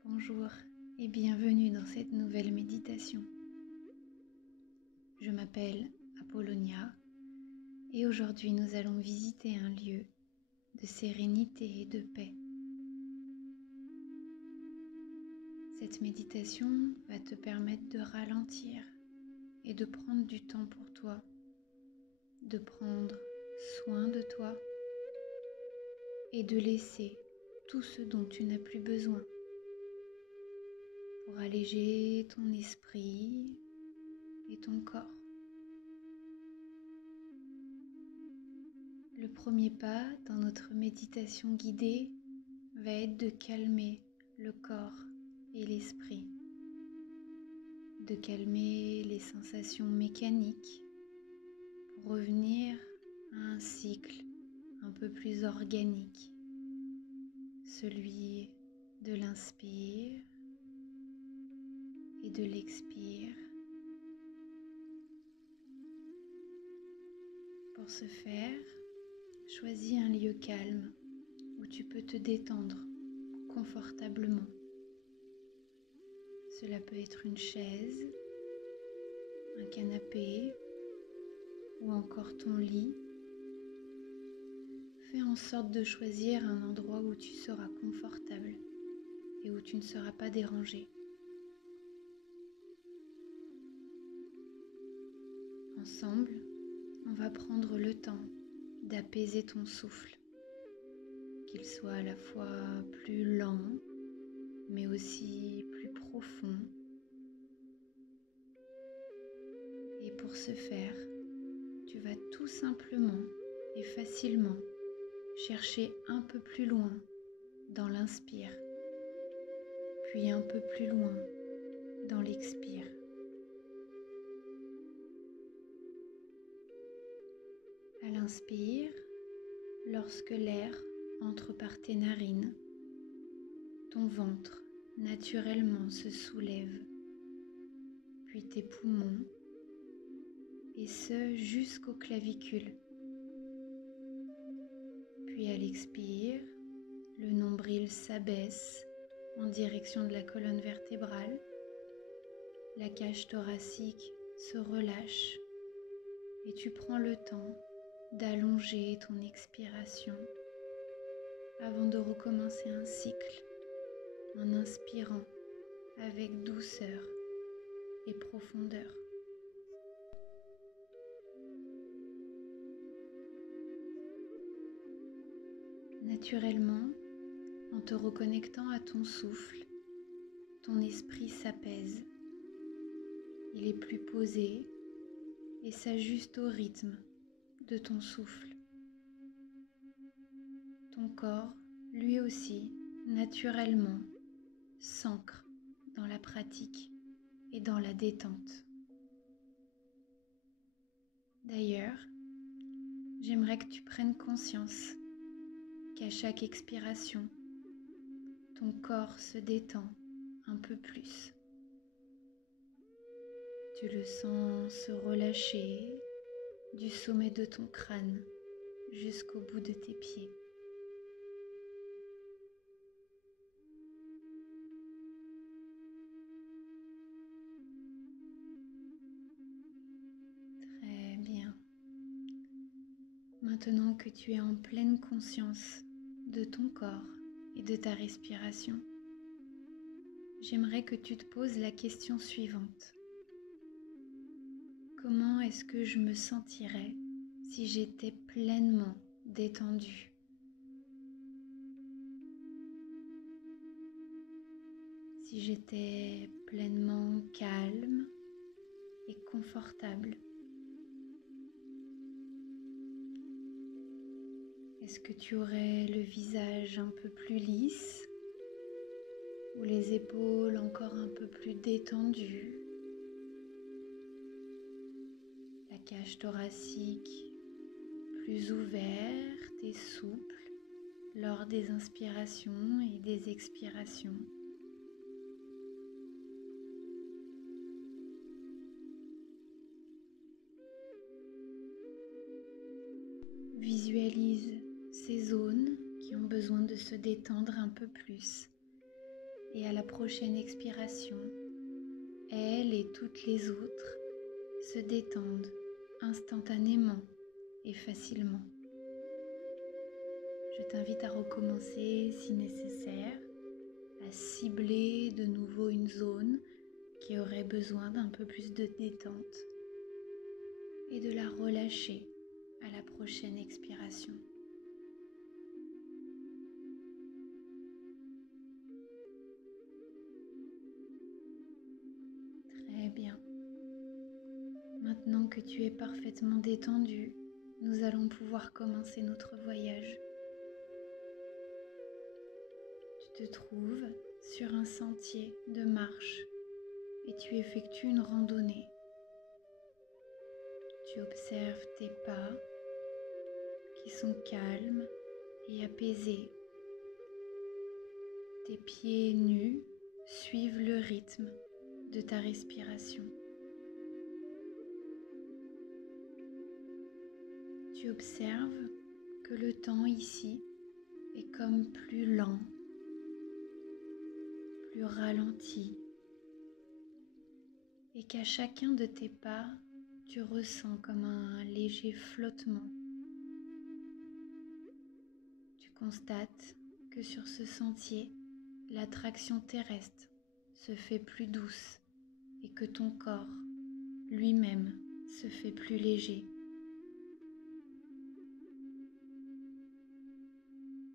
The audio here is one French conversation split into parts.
Bonjour et bienvenue dans cette nouvelle méditation. Je m'appelle Apollonia et aujourd'hui nous allons visiter un lieu de sérénité et de paix. Cette méditation va te permettre de ralentir et de prendre du temps pour toi, de prendre soin de toi et de laisser tout ce dont tu n'as plus besoin pour alléger ton esprit et ton corps. Le premier pas dans notre méditation guidée va être de calmer le corps et l'esprit, de calmer les sensations mécaniques pour revenir à un cycle un peu plus organique, celui de l'inspire et de l'expire. Pour ce faire, choisis un lieu calme où tu peux te détendre confortablement. Cela peut être une chaise, un canapé ou encore ton lit. Fais en sorte de choisir un endroit où tu seras confortable et où tu ne seras pas dérangé. Ensemble, on va prendre le temps d'apaiser ton souffle, qu'il soit à la fois plus lent, mais aussi plus profond. Et pour ce faire, tu vas tout simplement et facilement chercher un peu plus loin dans l'inspire, puis un peu plus loin dans l'expire. À l'inspire, lorsque l'air entre par tes narines, ton ventre naturellement se soulève, puis tes poumons, et ce jusqu'aux clavicules. Puis à l'expire, le nombril s'abaisse en direction de la colonne vertébrale, la cage thoracique se relâche et tu prends le temps d'allonger ton expiration avant de recommencer un cycle en inspirant avec douceur et profondeur. Naturellement, en te reconnectant à ton souffle, ton esprit s'apaise. Il est plus posé et s'ajuste au rythme de ton souffle. Ton corps, lui aussi, naturellement, s'ancre dans la pratique et dans la détente. D'ailleurs, j'aimerais que tu prennes conscience qu'à chaque expiration, ton corps se détend un peu plus. Tu le sens se relâcher du sommet de ton crâne jusqu'au bout de tes pieds. Très bien. Maintenant que tu es en pleine conscience de ton corps et de ta respiration, j'aimerais que tu te poses la question suivante. Comment est-ce que je me sentirais si j'étais pleinement détendue? Si j'étais pleinement calme et confortable? Est-ce que tu aurais le visage un peu plus lisse ou les épaules encore un peu plus détendues? La cage thoracique plus ouverte et souple lors des inspirations et des expirations. Visualise ces zones qui ont besoin de se détendre un peu plus Et à la prochaine expiration, elle et toutes les autres se détendent instantanément et facilement. Je t'invite à recommencer si nécessaire, à cibler de nouveau une zone qui aurait besoin d'un peu plus de détente et de la relâcher à la prochaine expiration. Très bien. Maintenant que tu es parfaitement détendu, nous allons pouvoir commencer notre voyage. Tu te trouves sur un sentier de marche et tu effectues une randonnée. Tu observes tes pas qui sont calmes et apaisés. Tes pieds nus suivent le rythme de ta respiration. Tu observes que le temps ici est comme plus lent, plus ralenti, et qu'à chacun de tes pas, tu ressens comme un léger flottement. Tu constates que sur ce sentier, l'attraction terrestre se fait plus douce et que ton corps lui-même se fait plus léger.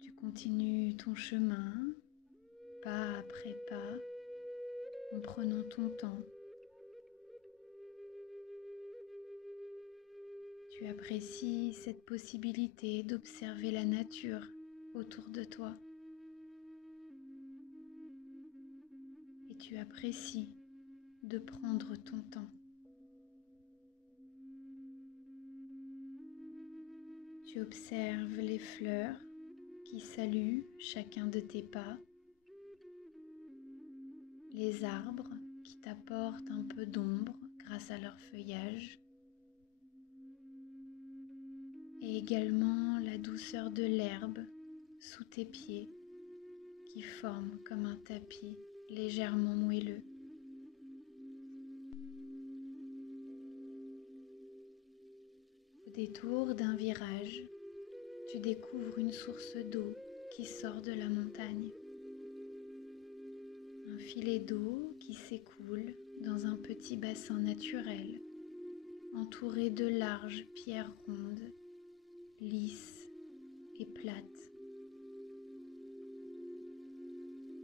Tu continues ton chemin, pas après pas, en prenant ton temps. Tu apprécies cette possibilité d'observer la nature autour de toi. Et tu apprécies de prendre ton temps. Tu observes les fleurs qui saluent chacun de tes pas, les arbres qui t'apportent un peu d'ombre grâce à leur feuillage, et également la douceur de l'herbe sous tes pieds qui forme comme un tapis légèrement moelleux. Au détour d'un virage, tu découvres une source d'eau qui sort de la montagne. Un filet d'eau qui s'écoule dans un petit bassin naturel, entouré de larges pierres rondes, lisses et plates.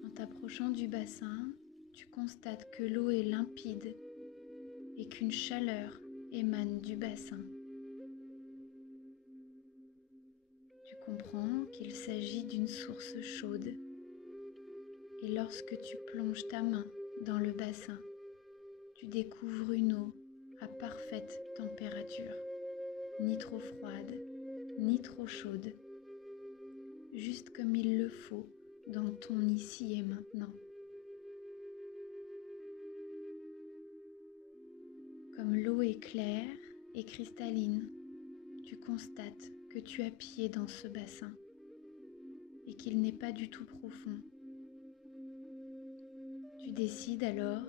En t'approchant du bassin, tu constates que l'eau est limpide et qu'une chaleur émane du bassin. Tu comprends qu'il s'agit d'une source chaude. Et lorsque tu plonges ta main dans le bassin, tu découvres une eau à parfaite température, ni trop froide, ni trop chaude, juste comme il le faut dans ton ici et maintenant. Comme l'eau est claire et cristalline, tu constates que tu as pied dans ce bassin et qu'il n'est pas du tout profond. Tu décides alors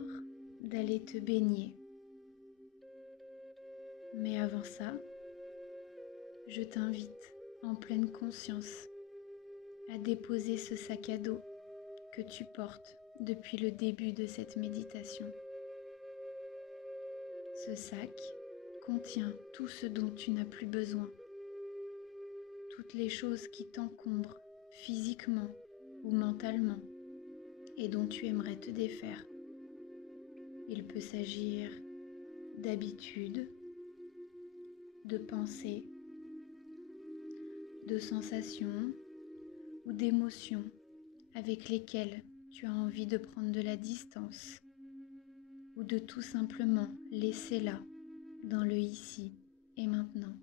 d'aller te baigner. Mais avant ça, je t'invite en pleine conscience à déposer ce sac à dos que tu portes depuis le début de cette méditation. Ce sac contient tout ce dont tu n'as plus besoin, toutes les choses qui t'encombrent physiquement ou mentalement et dont tu aimerais te défaire. Il peut s'agir d'habitudes, de pensées, de sensations ou d'émotions avec lesquelles tu as envie de prendre de la distance ou de tout simplement laisser là, dans le ici et maintenant.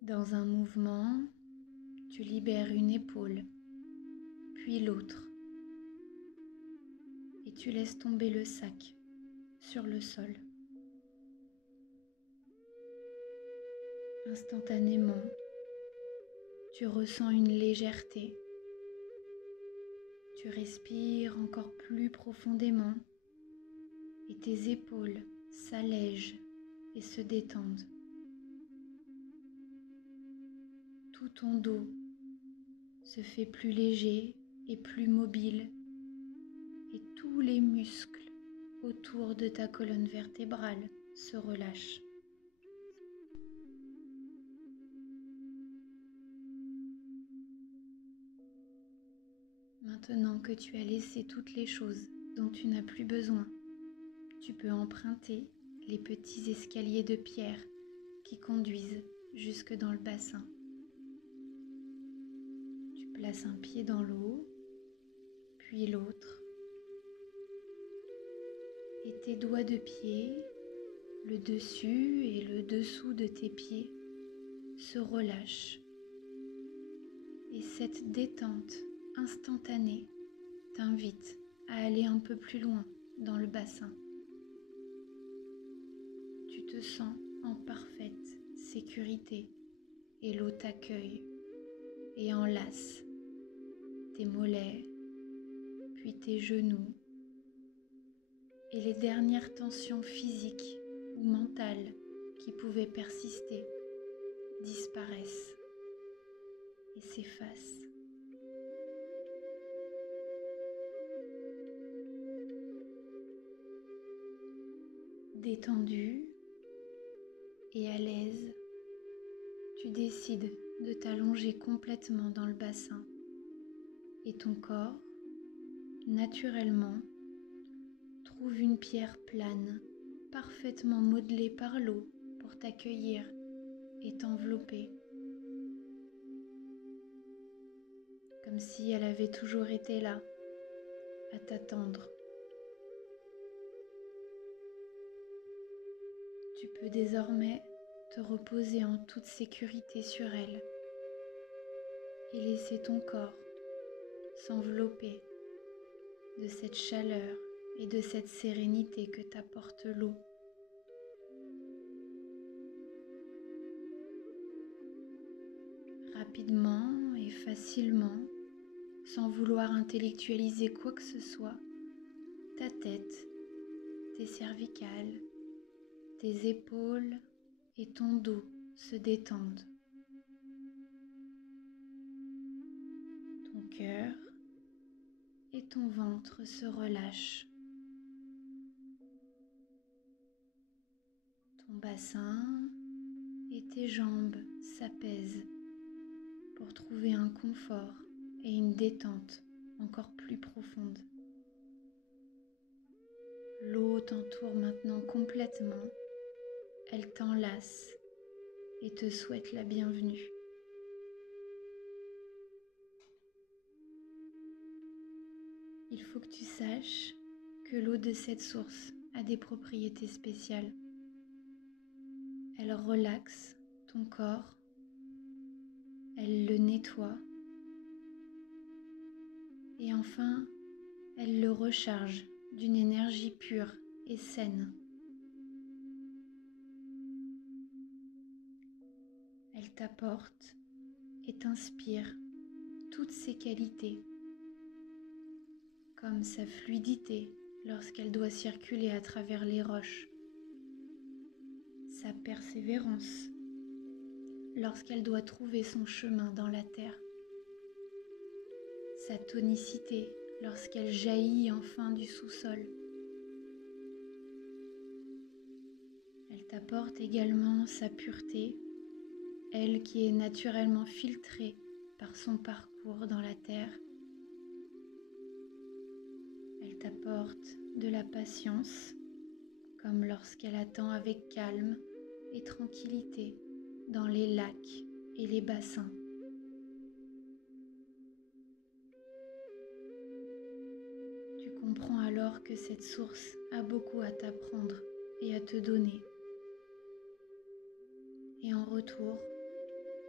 Dans un mouvement, tu libères une épaule, puis l'autre, et tu laisses tomber le sac sur le sol. Instantanément, Tu ressens une légèreté. Tu respires encore plus profondément et tes épaules s'allègent et se détendent. Tout ton dos se fait plus léger et plus mobile et tous les muscles autour de ta colonne vertébrale se relâchent. Maintenant que tu as laissé toutes les choses dont tu n'as plus besoin, tu peux emprunter les petits escaliers de pierre qui conduisent jusque dans le bassin. Tu places un pied dans l'eau, puis l'autre, et tes doigts de pied, le dessus et le dessous de tes pieds se relâchent. Et cette détente instantanée t'invite à aller un peu plus loin dans le bassin. Tu te sens en parfaite sécurité et l'eau t'accueille et enlace tes mollets, puis tes genoux, et les dernières tensions physiques ou mentales qui pouvaient persister disparaissent et s'effacent. Détendu et à l'aise, tu décides de t'allonger complètement dans le bassin et ton corps, naturellement, trouve une pierre plane, parfaitement modelée par l'eau pour t'accueillir et t'envelopper, comme si elle avait toujours été là, à t'attendre. Tu peux désormais te reposer en toute sécurité sur elle et laisser ton corps s'envelopper de cette chaleur et de cette sérénité que t'apporte l'eau. Rapidement et facilement, sans vouloir intellectualiser quoi que ce soit, ta tête, tes cervicales, tes épaules et ton dos se détendent. Ton cœur et ton ventre se relâchent. Ton bassin et tes jambes s'apaisent pour trouver un confort et une détente encore plus profonde. L'eau t'entoure maintenant complètement, elle t'enlace et te souhaite la bienvenue. Il faut que tu saches que l'eau de cette source a des propriétés spéciales. Elle relaxe ton corps, elle le nettoie et enfin, elle le recharge d'une énergie pure et saine. Elle t'apporte et t'inspire toutes ses qualités, comme sa fluidité lorsqu'elle doit circuler à travers les roches, sa persévérance lorsqu'elle doit trouver son chemin dans la terre, sa tonicité lorsqu'elle jaillit enfin du sous-sol. Elle t'apporte également sa pureté, elle qui est naturellement filtrée par son parcours dans la terre. Elle t'apporte de la patience, comme lorsqu'elle attend avec calme et tranquillité dans les lacs et les bassins. Tu comprends alors que cette source a beaucoup à t'apprendre et à te donner. Et en retour,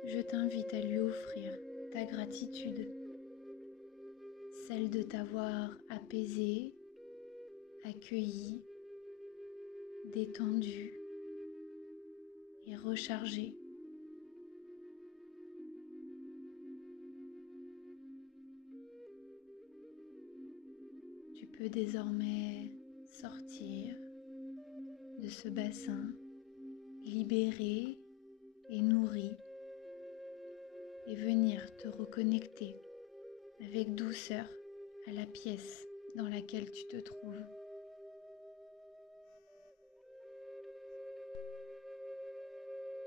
je t'invite à lui offrir ta gratitude, celle de t'avoir apaisé, accueilli, détendu et rechargé. peux désormais sortir de ce bassin libéré et nourri et venir te reconnecter avec douceur à la pièce dans laquelle tu te trouves.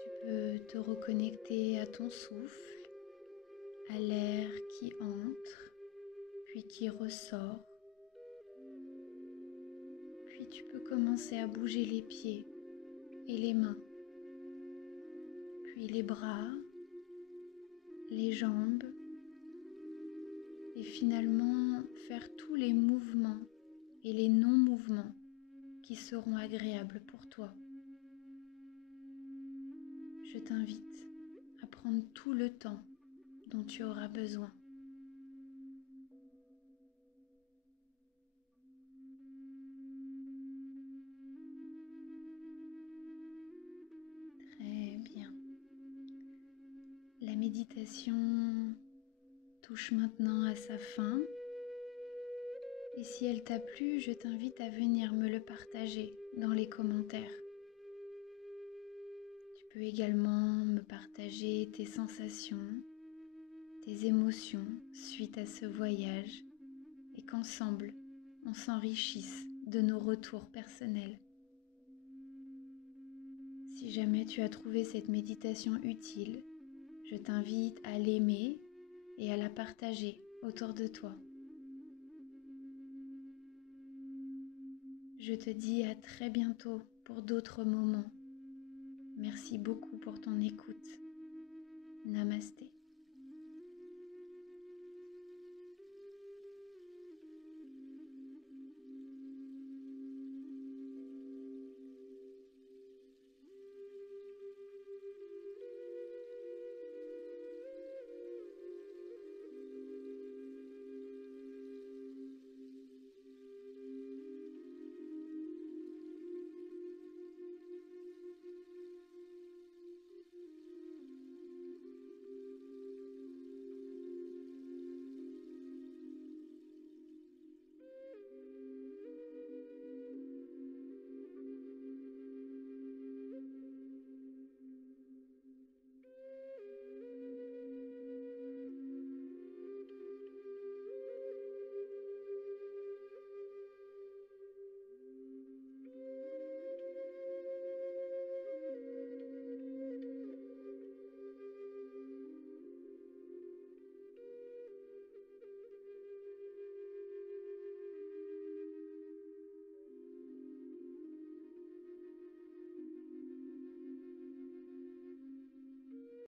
Tu peux te reconnecter à ton souffle, à l'air qui entre, puis qui ressort. Puis tu peux commencer à bouger les pieds et les mains, puis les bras, les jambes, et finalement faire tous les mouvements et les non-mouvements qui seront agréables pour toi. Je t'invite à prendre tout le temps dont tu auras besoin. Très bien. La méditation touche maintenant à sa fin. Et si elle t'a plu, je t'invite à venir me le partager dans les commentaires. Tu peux également me partager tes sensations, tes émotions suite à ce voyage et qu'ensemble, on s'enrichisse de nos retours personnels. Si jamais tu as trouvé cette méditation utile, je t'invite à l'aimer et à la partager autour de toi. Je te dis à très bientôt pour d'autres moments. Merci beaucoup pour ton écoute. Namasté.